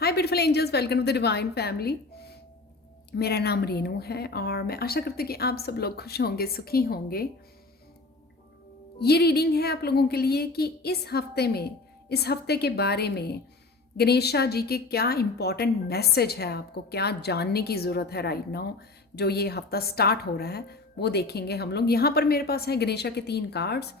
Hi beautiful angels, welcome to the divine family. मेरा नाम रेनू है और मैं आशा करती हूँ कि आप सब लोग खुश होंगे, सुखी होंगे। ये रीडिंग है आप लोगों के लिए कि इस हफ्ते के बारे में गणेशा जी के क्या इम्पोर्टेंट मैसेज है, आपको क्या जानने की ज़रूरत है राइट नाउ। जो ये हफ्ता स्टार्ट हो रहा है वो देखेंगे हम लोग। यहाँ पर मेरे पास है गणेशा के 3 कार्ड्स।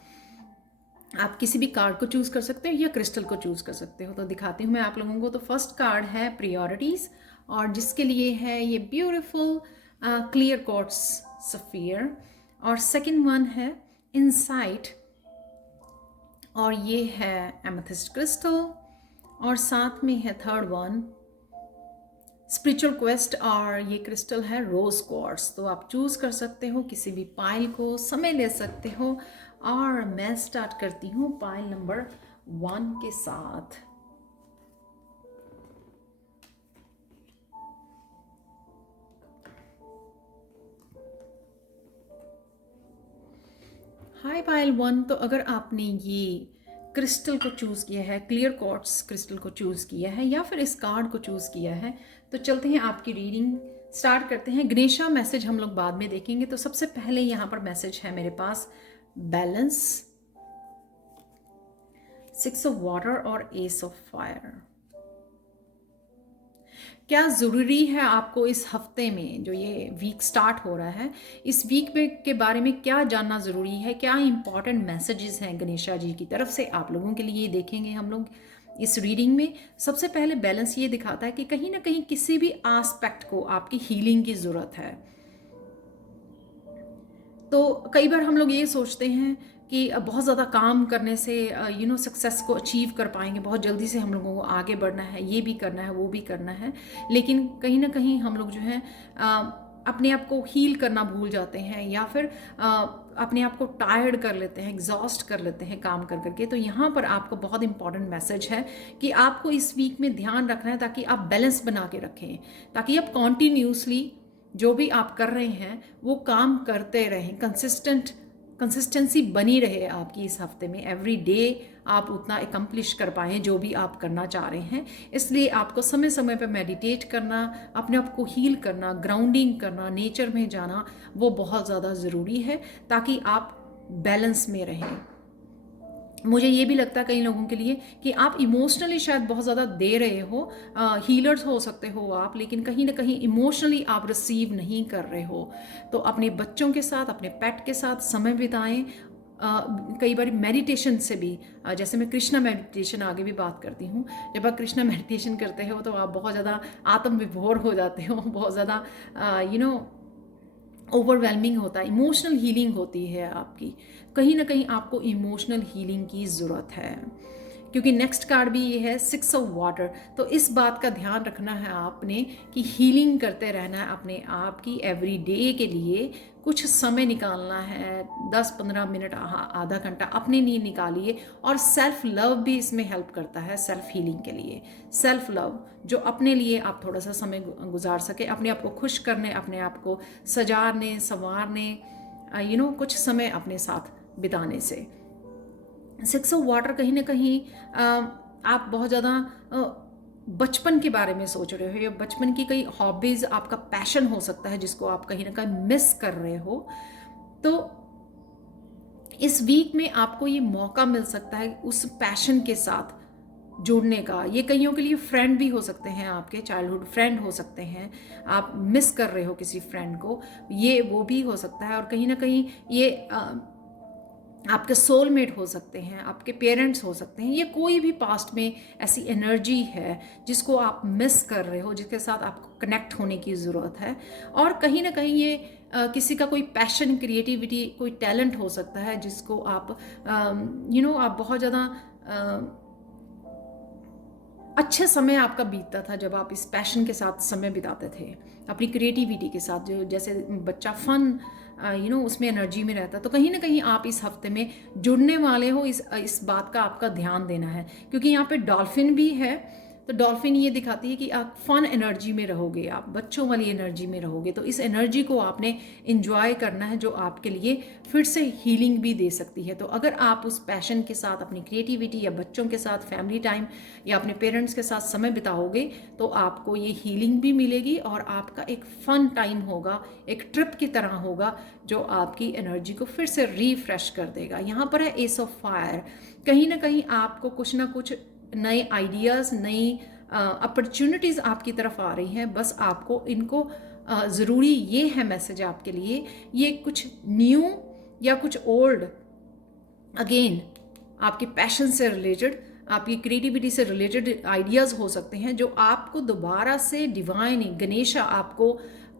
आप किसी भी कार्ड को चूज कर सकते हो या क्रिस्टल को चूज कर सकते हो। तो दिखाती हूँ मैं आप लोगों को। तो फर्स्ट कार्ड है प्रियोरिटीज, और जिसके लिए है ये ब्यूटीफुल क्लियर क्वार्ट्ज सफियर। और सेकंड वन है इनसाइट, और ये है एमेथिस्ट क्रिस्टल। और साथ में है थर्ड वन स्पिरिचुअल क्वेस्ट, और ये क्रिस्टल है रोज क्वार्ट्ज। तो आप चूज कर सकते हो किसी भी पाइल को, समय ले सकते हो। और मैं स्टार्ट करती हूँ पाइल नंबर 1 के साथ। हाय पाइल 1। तो अगर आपने ये क्रिस्टल को चूज़ किया है, क्लियर क्वार्ट्ज क्रिस्टल को चूज़ किया है, या फिर इस कार्ड को चूज़ किया है, तो चलते हैं आपकी रीडिंग स्टार्ट करते हैं। गणेशा मैसेज हम लोग बाद में देखेंगे। तो सबसे पहले यहाँ पर मैसेज है मेरे पास बैलेंस, 6 ऑफ वाटर और एस ऑफ फायर। क्या ज़रूरी है आपको इस हफ्ते में, जो ये वीक स्टार्ट हो रहा है, इस वीक में के बारे में क्या जानना ज़रूरी है, क्या इंपॉर्टेंट मैसेजेस हैं गणेशा जी की तरफ से आप लोगों के लिए, देखेंगे हम लोग इस रीडिंग में। सबसे पहले बैलेंस ये दिखाता है कि कहीं ना कहीं किसी भी आस्पेक्ट को आपकी हीलिंग की ज़रूरत है। तो कई बार हम लोग ये सोचते हैं कि बहुत ज़्यादा काम करने से सक्सेस को अचीव कर पाएंगे, बहुत जल्दी से हम लोगों को आगे बढ़ना है, ये भी करना है, वो भी करना है। लेकिन कहीं ना कहीं हम लोग जो है अपने आप को हील करना भूल जाते हैं, या फिर अपने आप को टायर्ड कर लेते हैं, एग्जॉस्ट कर लेते हैं काम कर करके। तो यहाँ पर आपको बहुत इंपॉर्टेंट मैसेज है कि आपको इस वीक में ध्यान रखना है, ताकि आप बैलेंस बना के रखें, ताकि आप कॉन्टीन्यूसली जो भी आप कर रहे हैं वो काम करते रहें, कंसिस्टेंसी बनी रहे आपकी इस हफ्ते में। एवरी डे आप उतना एकम्प्लिश कर पाएँ जो भी आप करना चाह रहे हैं। इसलिए आपको समय समय पर मेडिटेट करना, अपने आप को हील करना, ग्राउंडिंग करना, नेचर में जाना, वो बहुत ज़्यादा ज़रूरी है, ताकि आप बैलेंस में रहें। मुझे ये भी लगता है कई लोगों के लिए कि आप इमोशनली शायद बहुत ज़्यादा दे रहे हो, हीलर्स हो सकते हो आप, लेकिन कहीं ना कहीं इमोशनली आप रिसीव नहीं कर रहे हो। तो अपने बच्चों के साथ, अपने पेट के साथ समय बिताएं। कई बार मेडिटेशन से भी, जैसे मैं कृष्णा मेडिटेशन आगे भी बात करती हूँ, जब आप कृष्णा मेडिटेशन करते हो तो आप बहुत ज़्यादा आत्म विभोर हो जाते हो, बहुत ज़्यादा ओवरवेलमिंग होता है, इमोशनल हीलिंग होती है आपकी। कहीं ना कहीं आपको इमोशनल हीलिंग की ज़रूरत है, क्योंकि नेक्स्ट कार्ड भी ये है 6 ऑफ वाटर। तो इस बात का ध्यान रखना है आपने कि हीलिंग करते रहना है अपने आप की। एवरी डे के लिए कुछ समय निकालना है, 10-15 मिनट, आधा घंटा अपने लिए निकालिए। और सेल्फ लव भी इसमें हेल्प करता है सेल्फ हीलिंग के लिए। सेल्फ लव, जो अपने लिए आप थोड़ा सा समय गुजार सके, अपने आप को खुश करने, अपने आप को सजाने संवारने, कुछ समय अपने साथ बिताने से। 6 ऑफ वाटर कहीं ना कहीं आप बहुत ज़्यादा बचपन के बारे में सोच रहे हो, या बचपन की कई हॉबीज़, आपका पैशन हो सकता है जिसको आप कहीं ना कहीं मिस कर रहे हो। तो इस वीक में आपको ये मौका मिल सकता है उस पैशन के साथ जुड़ने का। ये कईयों के लिए फ्रेंड भी हो सकते हैं, आपके चाइल्डहुड फ्रेंड हो सकते हैं, आप मिस कर रहे हो किसी फ्रेंड को, ये वो भी हो सकता है। और कहीं ना कहीं ये आपके सोलमेट हो सकते हैं, आपके पेरेंट्स हो सकते हैं, ये कोई भी पास्ट में ऐसी एनर्जी है जिसको आप मिस कर रहे हो, जिसके साथ आपको कनेक्ट होने की ज़रूरत है। और कहीं ना कहीं ये किसी का कोई पैशन, क्रिएटिविटी, कोई टैलेंट हो सकता है जिसको आप आप बहुत ज़्यादा अच्छे समय आपका बीतता था जब आप इस पैशन के साथ समय बिताते थे, अपनी क्रिएटिविटी के साथ। जो जैसे बच्चा फन उसमें एनर्जी में रहता। तो कहीं ना कहीं आप इस हफ्ते में जुड़ने वाले हो, इस बात का आपका ध्यान देना है, क्योंकि यहाँ पे डॉल्फिन भी है, तो डॉल्फिन ये दिखाती है कि आप फन एनर्जी में रहोगे, आप बच्चों वाली एनर्जी में रहोगे। तो इस एनर्जी को आपने इंजॉय करना है, जो आपके लिए फिर से हीलिंग भी दे सकती है। तो अगर आप उस पैशन के साथ अपनी क्रिएटिविटी या बच्चों के साथ फैमिली टाइम या अपने पेरेंट्स के साथ समय बिताओगे तो आपको ये हीलिंग भी मिलेगी और आपका एक फ़न टाइम होगा, एक ट्रिप की तरह होगा जो आपकी एनर्जी को फिर से रीफ्रेश कर देगा। यहाँ पर है एस ऑफ फायर। कहीं ना कहीं आपको कुछ ना कुछ नए आइडियाज़, नई अपॉर्चुनिटीज़ आपकी तरफ आ रही हैं। बस आपको इनको ज़रूरी ये है मैसेज आपके लिए, ये कुछ न्यू या कुछ ओल्ड अगेन आपके पैशन से रिलेटेड, आपकी क्रिएटिविटी से रिलेटेड आइडियाज़ हो सकते हैं जो आपको दोबारा से डिवाइन गणेशा आपको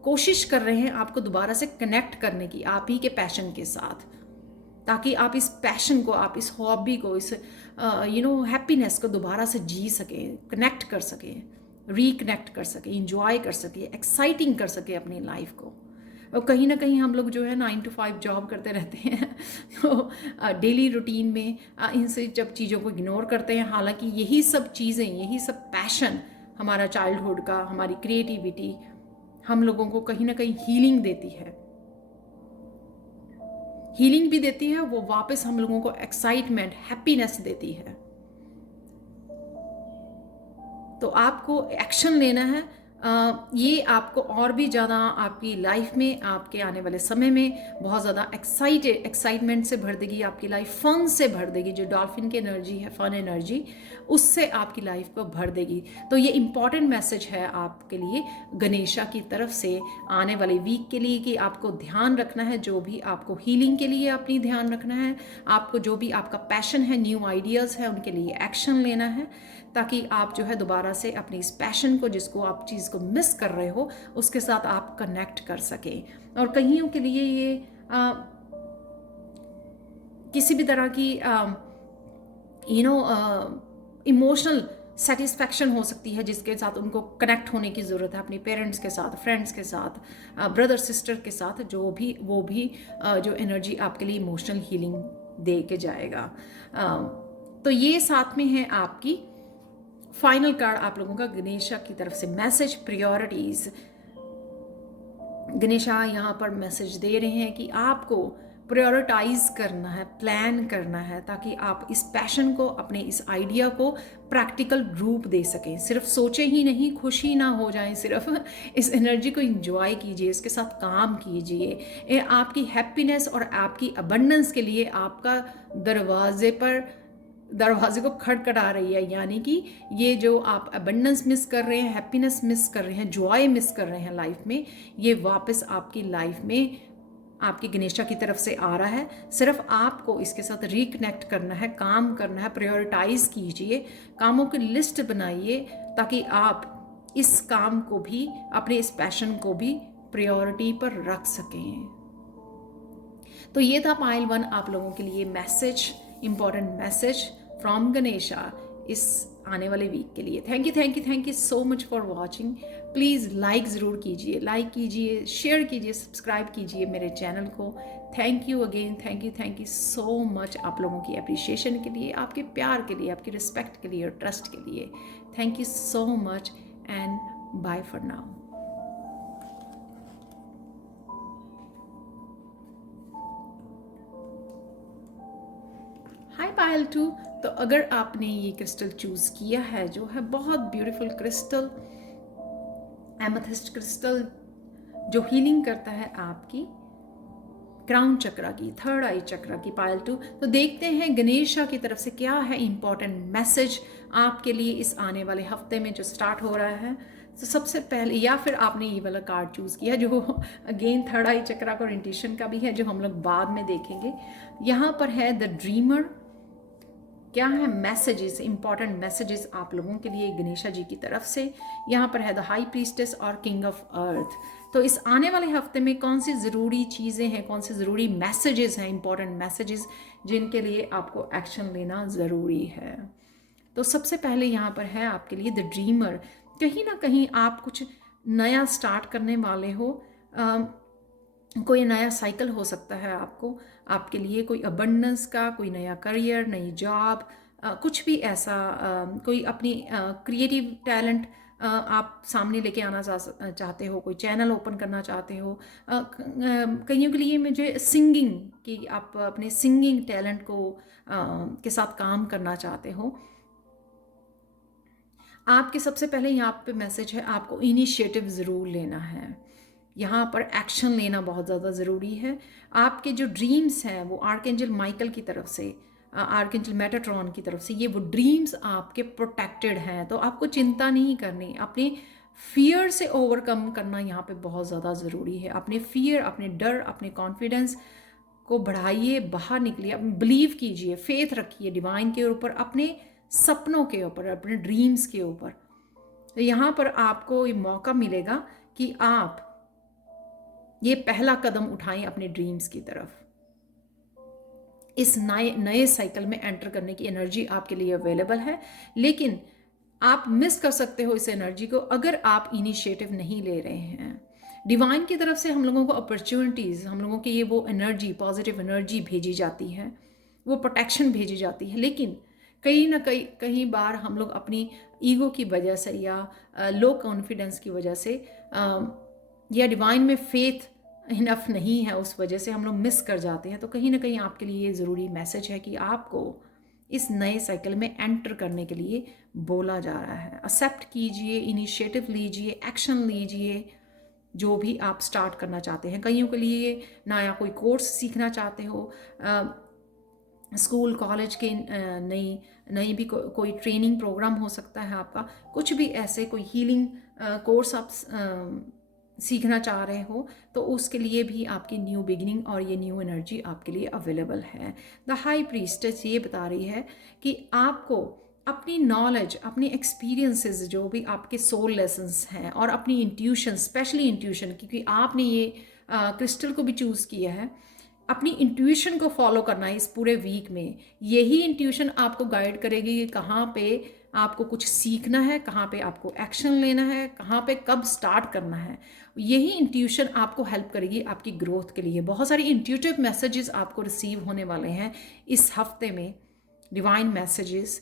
कोशिश कर रहे हैं आपको दोबारा से कनेक्ट करने की आप ही के पैशन के साथ, ताकि आप इस पैशन को, आप इस हॉबी को, इस हैप्पीनेस को दोबारा से जी सकें, कनेक्ट कर सकें, रिकनेक्ट कर सकें, इंजॉय कर सकें, एक्साइटिंग कर सकें अपनी लाइफ को। और कहीं ना कहीं हम लोग जो है 9 to 5 जॉब करते रहते हैं तो डेली रूटीन में इनसे जब चीज़ों को इग्नोर करते हैं, हालांकि यही सब चीज़ें, यही सब पैशन हमारा चाइल्डहुड का, हमारी क्रिएटिविटी हम लोगों को कहीं ना कहीं हीलिंग देती है, हीलिंग भी देती है, वो वापस हम लोगों को एक्साइटमेंट, हैप्पीनेस देती है। तो आपको एक्शन लेना है। ये आपको और भी ज़्यादा आपकी लाइफ में, आपके आने वाले समय में बहुत ज़्यादा एक्साइटमेंट से भर देगी, आपकी लाइफ फन से भर देगी। जो डॉल्फिन की एनर्जी है, फन एनर्जी, उससे आपकी लाइफ को भर देगी। तो ये इम्पॉर्टेंट मैसेज है आपके लिए गणेशा की तरफ से आने वाले वीक के लिए कि आपको ध्यान रखना है, जो भी आपको हीलिंग के लिए अपनी ध्यान रखना है, आपको जो भी आपका पैशन है, न्यू आइडियाज़ है, उनके लिए एक्शन लेना है, ताकि आप जो है दोबारा से अपनी इस पैशन को, जिसको आप चीज़ को मिस कर रहे हो, उसके साथ आप कनेक्ट कर सकें। और कईयों के लिए ये किसी भी तरह की इमोशनल सेटिस्फैक्शन हो सकती है, जिसके साथ उनको कनेक्ट होने की ज़रूरत है, अपनी पेरेंट्स के साथ, फ्रेंड्स के साथ, ब्रदर सिस्टर के साथ, जो भी वो भी जो एनर्जी आपके लिए इमोशनल हीलिंग दे के जाएगा। तो ये साथ में है आपकी फाइनल कार्ड आप लोगों का गणेशा की तरफ से मैसेज, प्रायोरिटीज। गणेशा यहाँ पर मैसेज दे रहे हैं कि आपको प्रायोरिटाइज करना है, प्लान करना है, ताकि आप इस पैशन को, अपने इस आइडिया को प्रैक्टिकल रूप दे सकें। सिर्फ सोचे ही नहीं, खुश ही ना हो जाएं, सिर्फ इस एनर्जी को एंजॉय कीजिए, इसके साथ काम कीजिए। आपकी हैप्पीनेस और आपकी अबंडेंस के लिए आपका दरवाजे को खटखटा रही है। यानी कि ये जो आप अबंडेंस मिस कर रहे हैं, हैप्पीनेस मिस कर रहे हैं, जॉय मिस कर रहे हैं लाइफ में, ये वापस आपकी लाइफ में आपकी गणेशा की तरफ से आ रहा है। सिर्फ आपको इसके साथ रिकनेक्ट करना है, काम करना है, प्रायोरिटाइज कीजिए, कामों की लिस्ट बनाइए, ताकि आप इस काम को भी, अपने इस पैशन को भी प्रायोरिटी पर रख सकें। तो ये था पाइल 1 आप लोगों के लिए message, important message from Ganesha इस आने वाले वीक के लिए। Thank you so much for watching. Please like ज़रूर कीजिए, लाइक कीजिए, शेयर कीजिए, सब्सक्राइब कीजिए मेरे चैनल को। Thank you again, thank you so much आप लोगों की अप्रिशिएशन के लिए, आपके प्यार के लिए, आपकी रिस्पेक्ट के लिए और ट्रस्ट के लिए। Thank you so much and bye for now. Hi Payal 2। तो अगर आपने ये क्रिस्टल चूज़ किया है, जो है बहुत ब्यूटीफुल क्रिस्टल, एमेथिस्ट क्रिस्टल, जो हीलिंग करता है आपकी क्राउन चक्रा की, थर्ड आई चक्रा की, पायल 2। तो देखते हैं गणेशा की तरफ से क्या है इंपॉर्टेंट मैसेज आपके लिए इस आने वाले हफ्ते में जो स्टार्ट हो रहा है। तो सबसे पहले, या फिर आपने ये वाला कार्ड चूज़ किया जो अगेन थर्ड आई चक्रा का ओरिएंटेशन का भी है, जो हम लोग बाद में देखेंगे। यहाँ पर है द ड्रीमर। क्या है मैसेजेस, इंपॉर्टेंट मैसेजेस आप लोगों के लिए गणेशा जी की तरफ से। यहाँ पर है द हाई प्रीस्टेस और किंग ऑफ अर्थ। तो इस आने वाले हफ्ते में कौन सी ज़रूरी चीज़ें हैं, कौन से ज़रूरी मैसेजेस हैं, इंपॉर्टेंट मैसेजेस, जिनके लिए आपको एक्शन लेना ज़रूरी है। तो सबसे पहले यहाँ पर है आपके लिए द ड्रीमर। कहीं ना कहीं आप कुछ नया स्टार्ट करने वाले हो, कोई नया साइकिल हो सकता है आपको, आपके लिए कोई अबंडेंस का, कोई नया करियर, नई जॉब, कुछ भी ऐसा कोई अपनी क्रिएटिव टैलेंट आप सामने लेके आना चाहते हो, कोई चैनल ओपन करना चाहते हो, कईयों के लिए मुझे सिंगिंग कि आप अपने सिंगिंग टैलेंट को के साथ काम करना चाहते हो, आपके सबसे पहले यहाँ पे मैसेज है, आपको इनिशिएटिव ज़रूर लेना है। यहाँ पर एक्शन लेना बहुत ज़्यादा ज़रूरी है। आपके जो ड्रीम्स हैं वो आर्कएंजल माइकल की तरफ से, आर्कएंजल मेटाट्रॉन की तरफ से, ये वो ड्रीम्स आपके प्रोटेक्टेड हैं, तो आपको चिंता नहीं करनी। अपने फियर से ओवरकम करना यहाँ पे बहुत ज़्यादा ज़रूरी है। अपने फियर, अपने डर, अपने कॉन्फिडेंस को बढ़ाइए, बाहर निकलिए, अपने बिलीव कीजिए, फेथ रखिए डिवाइन के ऊपर, अपने सपनों के ऊपर, अपने ड्रीम्स के ऊपर। तो यहाँ पर आपको ये मौका मिलेगा कि आप ये पहला कदम उठाएं अपने ड्रीम्स की तरफ। इस नए साइकिल में एंटर करने की एनर्जी आपके लिए अवेलेबल है, लेकिन आप मिस कर सकते हो इस एनर्जी को अगर आप इनिशिएटिव नहीं ले रहे हैं। डिवाइन की तरफ से हम लोगों को अपॉर्चुनिटीज़, हम लोगों की ये वो एनर्जी, पॉजिटिव एनर्जी भेजी जाती है, वो प्रोटेक्शन भेजी जाती है, लेकिन कई बार हम लोग अपनी ईगो की वजह से या लो कॉन्फिडेंस की वजह से या डिवाइन में फेथ इनफ नहीं है, उस वजह से हम लोग मिस कर जाते हैं। तो कहीं ना कहीं आपके लिए ये ज़रूरी मैसेज है कि आपको इस नए साइकिल में एंटर करने के लिए बोला जा रहा है। एक्सेप्ट कीजिए, इनिशिएटिव लीजिए, एक्शन लीजिए, जो भी आप स्टार्ट करना चाहते हैं। कईयों के लिए नया कोई कोर्स सीखना चाहते हो, स्कूल कॉलेज के नई भी कोई ट्रेनिंग प्रोग्राम हो सकता है आपका, कुछ भी ऐसे कोई हीलिंग कोर्स आप सीखना चाह रहे हो, तो उसके लिए भी आपकी न्यू बिगिनिंग और ये न्यू एनर्जी आपके लिए अवेलेबल है। द हाई प्रीस्टेस ये बता रही है कि आपको अपनी नॉलेज, अपनी एक्सपीरियंसेस, जो भी आपके सोल लेसन्स हैं, और अपनी इंट्यूशन, स्पेशली इंट्यूशन, क्योंकि आपने ये क्रिस्टल को भी चूज़ किया है, अपनी इंट्यूशन को फॉलो करना है इस पूरे वीक में। यही इंट्यूशन आपको गाइड करेगी कि कहाँ पे आपको कुछ सीखना है, कहाँ पे आपको एक्शन लेना है, कहाँ पे कब स्टार्ट करना है। यही इंट्यूशन आपको हेल्प करेगी आपकी ग्रोथ के लिए। बहुत सारी इंट्यूटिव मैसेजेस आपको रिसीव होने वाले हैं इस हफ्ते में, डिवाइन मैसेजेस।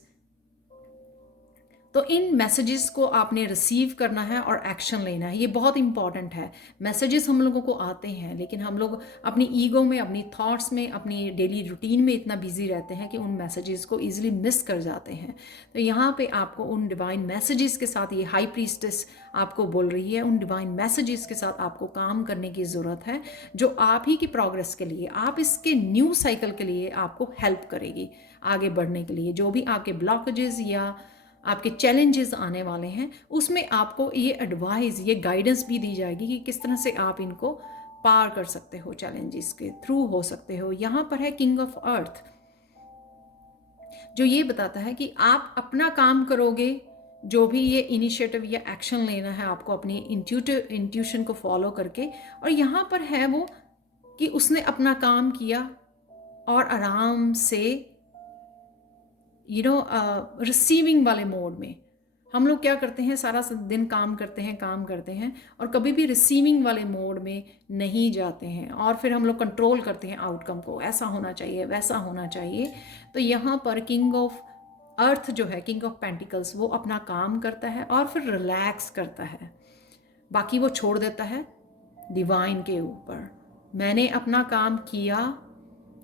तो इन मैसेजेस को आपने रिसीव करना है और एक्शन लेना है। ये बहुत इंपॉर्टेंट है। मैसेजेस हम लोगों को आते हैं, लेकिन हम लोग अपनी ईगो में, अपनी थॉट्स में, अपनी डेली रूटीन में इतना बिजी रहते हैं कि उन मैसेजेस को ईजिली मिस कर जाते हैं। तो यहाँ पे आपको उन डिवाइन मैसेजेस के साथ, ये हाई प्रीस्टेस आपको बोल रही है, उन डिवाइन मैसेजेस के साथ आपको काम करने की ज़रूरत है, जो आप ही की प्रोग्रेस के लिए, आप इसके न्यू साइकिल के लिए आपको हेल्प करेगी आगे बढ़ने के लिए। जो भी आपके ब्लॉकेजेस या आपके चैलेंजेस आने वाले हैं, उसमें आपको ये एडवाइस, ये गाइडेंस भी दी जाएगी कि किस तरह से आप इनको पार कर सकते हो, चैलेंजेस के थ्रू हो सकते हो। यहाँ पर है किंग ऑफ अर्थ, जो ये बताता है कि आप अपना काम करोगे, जो भी ये इनिशिएटिव या एक्शन लेना है आपको अपनी इंट्यूशन को फॉलो करके। और यहाँ पर है वो कि उसने अपना काम किया और आराम से रिसीविंग वाले मोड में। हम लोग क्या करते हैं, सारा दिन काम करते हैं और कभी भी रिसीविंग वाले मोड में नहीं जाते हैं, और फिर हम लोग कंट्रोल करते हैं आउटकम को, ऐसा होना चाहिए, वैसा होना चाहिए। तो यहाँ पर किंग ऑफ अर्थ जो है, किंग ऑफ पेंटिकल्स, वो अपना काम करता है और फिर रिलैक्स करता है, बाकी वो छोड़ देता है डिवाइन के ऊपर। मैंने अपना काम किया,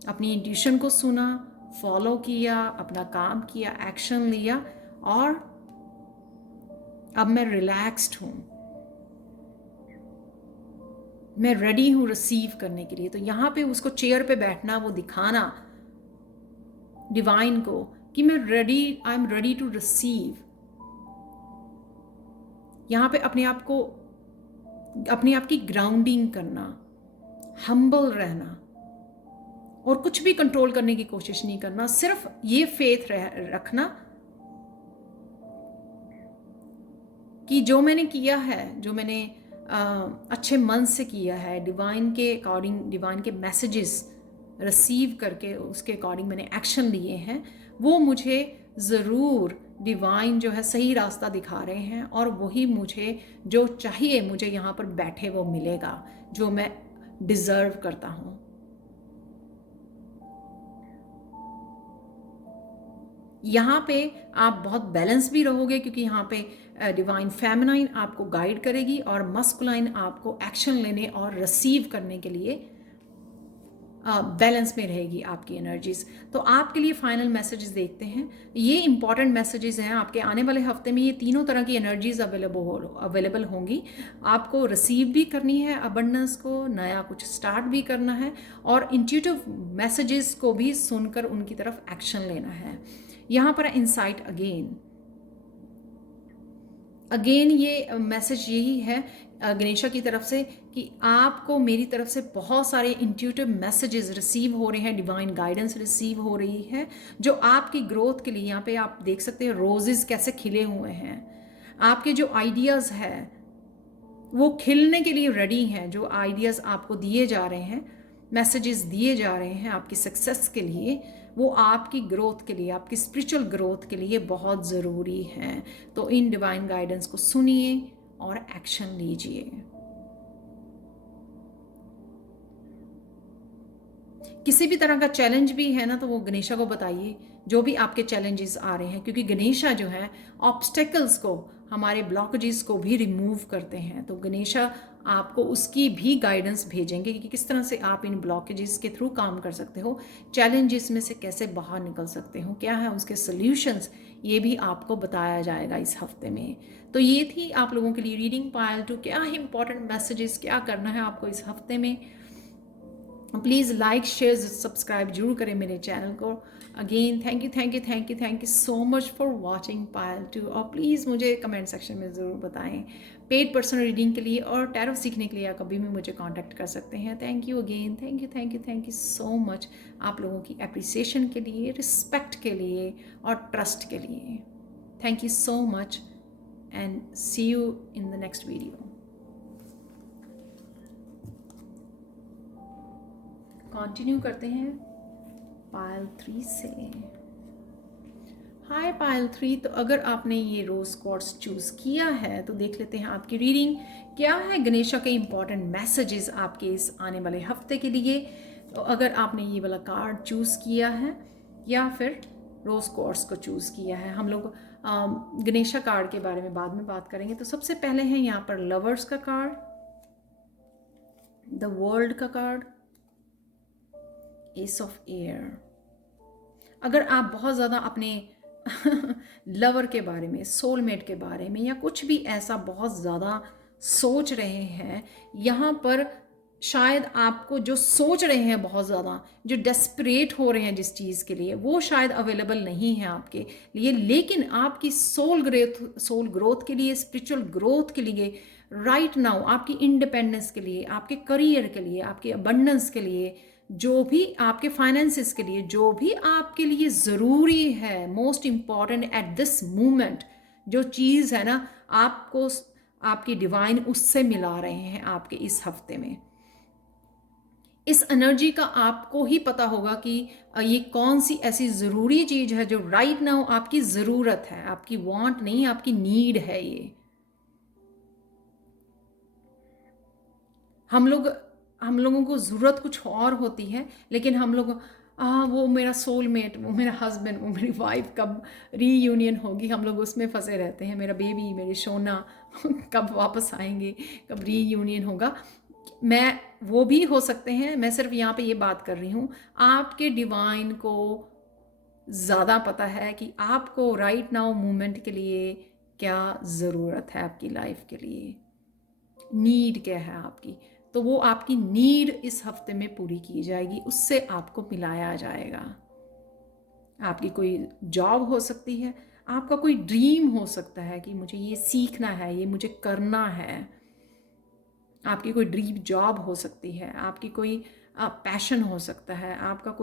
अपनी इंट्यूशन को सुना, फॉलो किया, अपना काम किया, एक्शन लिया, और अब मैं रिलैक्स्ड हूँ, मैं रेडी हूँ रिसीव करने के लिए। तो यहाँ पे उसको चेयर पे बैठना, वो दिखाना डिवाइन को कि मैं ready, I am ready to receive. यहाँ पे अपने आप की ग्राउंडिंग करना, हम्बल रहना, और कुछ भी कंट्रोल करने की कोशिश नहीं करना, सिर्फ ये फेथ रखना कि जो मैंने किया है, जो मैंने अच्छे मन से किया है, डिवाइन के अकॉर्डिंग, डिवाइन के मैसेजेस रिसीव करके उसके अकॉर्डिंग मैंने एक्शन लिए हैं, वो मुझे ज़रूर डिवाइन जो है सही रास्ता दिखा रहे हैं, और वही मुझे जो चाहिए, मुझे यहाँ पर बैठे वो मिलेगा, जो मैं डिज़र्व करता हूँ। यहाँ पे आप बहुत बैलेंस भी रहोगे, क्योंकि यहाँ पे डिवाइन फेमिनाइन आपको गाइड करेगी और मस्कुलाइन आपको एक्शन लेने और रिसीव करने के लिए बैलेंस में रहेगी आपकी एनर्जीज। तो आपके लिए फाइनल मैसेजेस देखते हैं। ये इंपॉर्टेंट मैसेजेस हैं आपके आने वाले हफ्ते में। ये तीनों तरह की एनर्जीज अवेलेबल होंगी। आपको रिसीव भी करनी है अबंडेंस को, नया कुछ स्टार्ट भी करना है, और इंट्यूटिव मैसेजेस को भी सुनकर उनकी तरफ एक्शन लेना है। यहाँ पर इंसाइट अगेन ये मैसेज यही है गणेशा की तरफ से कि आपको मेरी तरफ से बहुत सारे इंट्यूटिव मैसेजेस रिसीव हो रहे हैं, डिवाइन गाइडेंस रिसीव हो रही है, जो आपकी ग्रोथ के लिए, यहाँ पे आप देख सकते हैं रोजेस कैसे खिले हुए हैं। आपके जो आइडियाज़ हैं वो खिलने के लिए रेडी हैं। जो आइडियाज़ आपको दिए जा रहे हैं, मैसेजेस दिए जा रहे हैं आपकी सक्सेस के लिए, वो आपकी ग्रोथ के लिए, आपकी स्पिरिचुअल ग्रोथ के लिए बहुत ज़रूरी हैं। तो इन डिवाइन गाइडेंस को सुनिए और एक्शन लीजिए। किसी भी तरह का चैलेंज भी है ना, तो वो गणेशा को बताइए, जो भी आपके चैलेंजेस आ रहे हैं, क्योंकि गणेशा जो है ऑब्स्टेकल्स को, हमारे ब्लॉकेजेस को भी रिमूव करते हैं। तो गणेशा आपको उसकी भी गाइडेंस भेजेंगे कि किस तरह से आप इन ब्लॉकेजेस के थ्रू काम कर सकते हो, चैलेंजेस में से कैसे बाहर निकल सकते हो, क्या है उसके सॉल्यूशंस, ये भी आपको बताया जाएगा इस हफ्ते में। तो ये थी आप लोगों के लिए रीडिंग पायल 2। क्या है इंपॉर्टेंट मैसेजेस, क्या करना है आपको इस हफ्ते में। प्लीज़ लाइक शेयर सब्सक्राइब जरूर करें मेरे चैनल को। Again thank you so much for watching Payal 2। और प्लीज़ मुझे कमेंट सेक्शन में ज़रूर बताएं। पेड पर्सनल रीडिंग के लिए और टैरो सीखने के लिए आप कभी भी मुझे कांटेक्ट कर सकते हैं। Thank you again, thank you so much आप लोगों की अप्रिसिएशन के लिए, रिस्पेक्ट के लिए और ट्रस्ट के लिए। Thank you so much and see you in the next video. Continue करते हैं पायल 3 से। हाय पायल 3, तो अगर आपने ये रोज क्वार्ट्स चूज़ किया है तो देख लेते हैं आपकी रीडिंग क्या है। गणेशा के इंपॉर्टेंट मैसेजेस आपके इस आने वाले हफ्ते के लिए। तो अगर आपने ये वाला कार्ड चूज़ किया है या फिर रोज क्वार्ट्स को चूज़ किया है, हम लोग गणेशा कार्ड के बारे में बाद में बात करेंगे। तो सबसे पहले है यहाँ पर लवर्स का कार्ड, द वर्ल्ड का कार्ड, एस ऑफ एयर। अगर आप बहुत ज़्यादा अपने लवर के बारे में, सोलमेट के बारे में या कुछ भी ऐसा बहुत ज़्यादा सोच रहे हैं, यहाँ पर शायद आपको जो सोच रहे हैं बहुत ज़्यादा, जो डेस्परेट हो रहे हैं जिस चीज़ के लिए, वो शायद अवेलेबल नहीं है आपके लिए, लेकिन आपकी सोल ग्रोथ के लिए, स्पिरिचुअल ग्रोथ के लिए, राइट नाउ आपकी इंडिपेंडेंस के लिए, आपके करियर के लिए, आपके अबंडेंस के लिए, जो भी आपके फाइनेंसिस के लिए, जो भी आपके लिए ज़रूरी है, most important at this moment जो चीज़ है ना, आपको आपकी डिवाइन उससे मिला रहे हैं आपके इस हफ्ते में। इस एनर्जी का आपको ही पता होगा कि ये कौन सी ऐसी ज़रूरी चीज़ है जो राइट नाउ आपकी ज़रूरत है, आपकी वांट नहीं, आपकी नीड है। ये हम लोगों को ज़रूरत कुछ और होती है, लेकिन हम लोग वो मेरा सोलमेट, वो मेरा हस्बैंड, वो मेरी वाइफ कब रीयूनियन होगी, हम लोग उसमें फंसे रहते हैं। मेरा बेबी, मेरी सोना कब वापस आएंगे, कब रीयूनियन होगा। मैं वो भी हो सकते हैं, मैं सिर्फ यहाँ पे ये बात कर रही हूँ, आपके डिवाइन को ज़्यादा पता है कि आपको राइट नाउ मोमेंट के लिए क्या ज़रूरत है, आपकी लाइफ के लिए नीड क्या है आपकी। तो वो आपकी नीड इस हफ्ते में पूरी की जाएगी, उससे आपको मिलाया जाएगा। आपकी कोई जॉब हो सकती है, आपका कोई ड्रीम हो सकता है कि मुझे ये सीखना है, ये मुझे करना है। आपकी कोई ड्रीम जॉब हो सकती है, आपकी कोई पैशन हो सकता है, आपको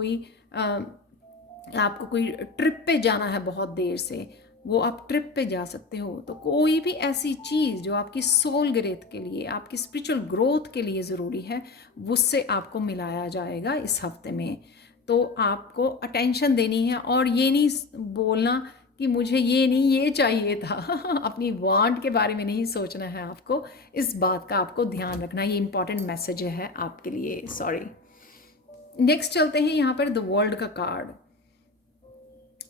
कोई ट्रिप पे जाना है बहुत देर से, वो आप ट्रिप पे जा सकते हो। तो कोई भी ऐसी चीज़ जो आपकी सोल ग्रोथ के लिए, आपकी स्पिरिचुअल ग्रोथ के लिए ज़रूरी है, उससे आपको मिलाया जाएगा इस हफ्ते में। तो आपको अटेंशन देनी है और ये नहीं बोलना कि मुझे ये नहीं ये चाहिए था अपनी वांट के बारे में नहीं सोचना है आपको। इस बात का आपको ध्यान रखना, ये इंपॉर्टेंट मैसेज है आपके लिए। सॉरी, नेक्स्ट चलते हैं यहाँ पर द वर्ल्ड का कार्ड।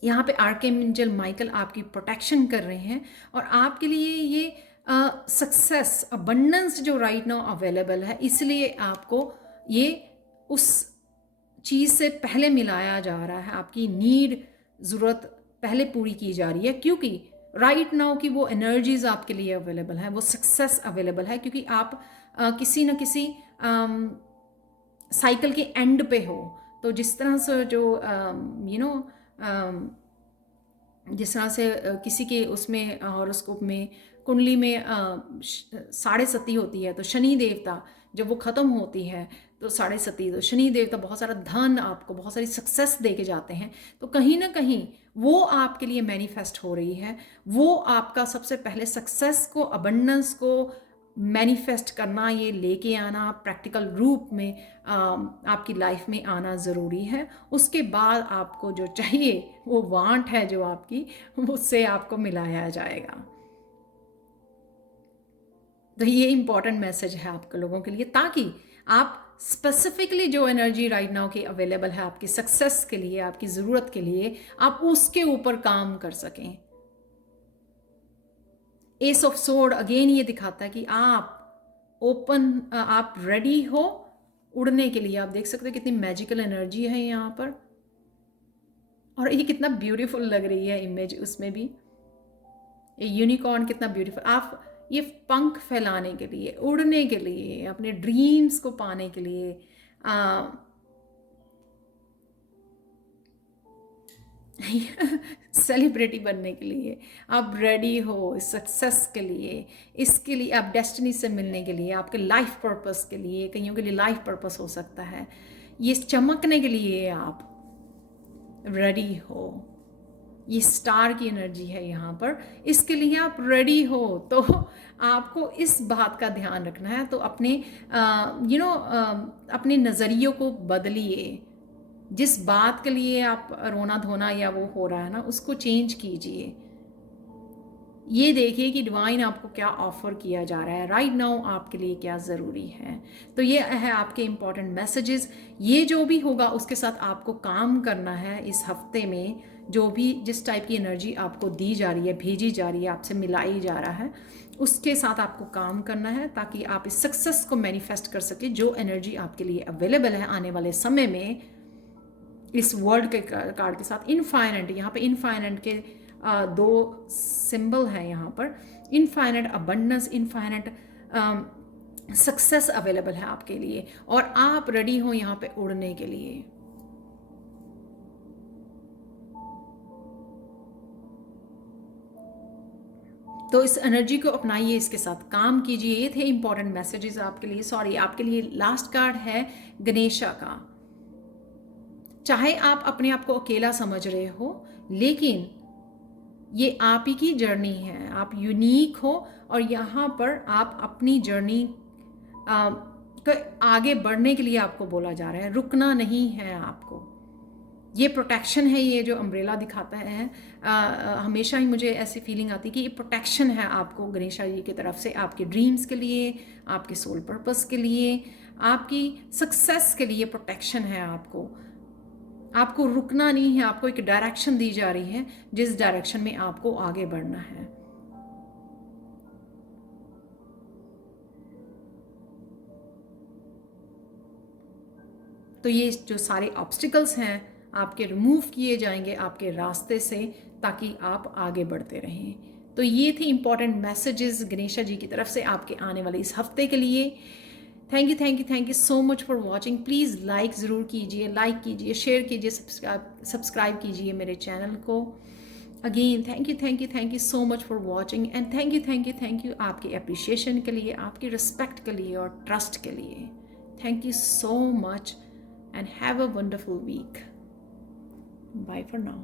यहाँ पे आर्कएंजल माइकल आपकी प्रोटेक्शन कर रहे हैं और आपके लिए ये सक्सेस अबंडेंस जो राइट नाउ अवेलेबल है, इसलिए आपको ये उस चीज़ से पहले मिलाया जा रहा है, आपकी नीड ज़रूरत पहले पूरी की जा रही है, क्योंकि राइट नाउ की वो एनर्जीज आपके लिए अवेलेबल है, वो सक्सेस अवेलेबल है, क्योंकि आप किसी न किसी साइकिल के एंड पे हो। तो जिस तरह से जो जिस तरह से किसी के उसमें हॉरोस्कोप में कुंडली में साढ़े सती होती है, तो शनि देवता जब वो ख़त्म होती है तो साढ़े सती, तो शनि देवता बहुत सारा धन आपको, बहुत सारी सक्सेस दे के जाते हैं। तो कहीं ना कहीं वो आपके लिए मैनिफेस्ट हो रही है, वो आपका सबसे पहले सक्सेस को, अबंडेंस को मैनिफेस्ट करना, ये लेके आना प्रैक्टिकल रूप में आपकी लाइफ में आना ज़रूरी है। उसके बाद आपको जो चाहिए, वो वांट है जो आपकी, उससे आपको मिलाया जाएगा। तो ये इम्पॉर्टेंट मैसेज है आप लोगों के लिए, ताकि आप स्पेसिफिकली जो एनर्जी राइट नाउ की अवेलेबल है आपकी सक्सेस के लिए, आपकी ज़रूरत के लिए, आप उसके ऊपर काम कर सकें। एस ऑफ सोर्ड अगेन ये दिखाता है कि आप ओपन, आप रेडी हो उड़ने के लिए। आप देख सकते हो कितनी मैजिकल एनर्जी है यहाँ पर, और ये कितना ब्यूटीफुल लग रही है इमेज उसमें भी, ये यूनिकॉर्न कितना ब्यूटीफुल। आप ये पंख फैलाने के लिए, उड़ने के लिए, अपने ड्रीम्स को पाने के लिए, सेलिब्रिटी बनने के लिए आप रेडी हो, सक्सेस के लिए, इसके लिए आप डेस्टिनी से मिलने के लिए, आपके लाइफ पर्पस के लिए, कईयों के लिए लाइफ पर्पस हो सकता है, ये चमकने के लिए आप रेडी हो। ये स्टार की एनर्जी है यहाँ पर, इसके लिए आप रेडी हो। तो आपको इस बात का ध्यान रखना है, तो अपने अपने नज़रियों को बदलिए। जिस बात के लिए आप रोना धोना या वो हो रहा है ना, उसको चेंज कीजिए। ये देखिए कि डिवाइन आपको क्या ऑफर किया जा रहा है राइट नाउ, आपके लिए क्या ज़रूरी है। तो ये है आपके इम्पॉर्टेंट मैसेजेस। ये जो भी होगा उसके साथ आपको काम करना है इस हफ्ते में। जो भी जिस टाइप की एनर्जी आपको दी जा रही है, भेजी जा रही है, आपसे मिलाई जा रहा है, उसके साथ आपको काम करना है, ताकि आप इस सक्सेस को मैनिफेस्ट कर सके जो एनर्जी आपके लिए अवेलेबल है आने वाले समय में। इस वर्ल्ड के कार्ड के साथ इनफाइनाइट, यहाँ पे इनफाइनाइट के दो सिंबल हैं यहाँ पर। Infinite abundance, infinite success available है आपके लिए, और आप रेडी हो यहाँ पे उड़ने के लिए। तो इस एनर्जी को अपनाइए, इसके साथ काम कीजिए। ये थे इंपॉर्टेंट मैसेजेस आपके लिए। सॉरी, आपके लिए लास्ट कार्ड है गणेशा का। चाहे आप अपने आप को अकेला समझ रहे हो, लेकिन ये आप ही की जर्नी है, आप यूनिक हो, और यहाँ पर आप अपनी जर्नी आगे बढ़ने के लिए आपको बोला जा रहा है, रुकना नहीं है आपको। ये प्रोटेक्शन है, ये जो अम्ब्रेला दिखाता है, हमेशा ही मुझे ऐसी फीलिंग आती है कि ये प्रोटेक्शन है आपको गणेशा जी की तरफ से, आपके ड्रीम्स के लिए, आपके सोल पर्पस के लिए, आपकी सक्सेस के लिए प्रोटेक्शन है आपको। आपको रुकना नहीं है, आपको एक डायरेक्शन दी जा रही है जिस डायरेक्शन में आपको आगे बढ़ना है। तो ये जो सारे ऑब्स्टिकल्स हैं आपके रिमूव किए जाएंगे आपके रास्ते से, ताकि आप आगे बढ़ते रहें। तो ये थे इंपॉर्टेंट मैसेजेस गणेशा जी की तरफ से आपके आने वाले इस हफ्ते के लिए। Thank you, thank you, thank you so much for watching. Please like ज़रूर कीजिए, लाइक कीजिए, शेयर कीजिए, सब्सक्राइब कीजिए मेरे चैनल को। Again thank you so much for watching, and thank you आपकी अप्रिशिएशन के लिए, आपकी रिस्पेक्ट के लिए और ट्रस्ट के लिए। Thank you so much and have a wonderful week. Bye for now.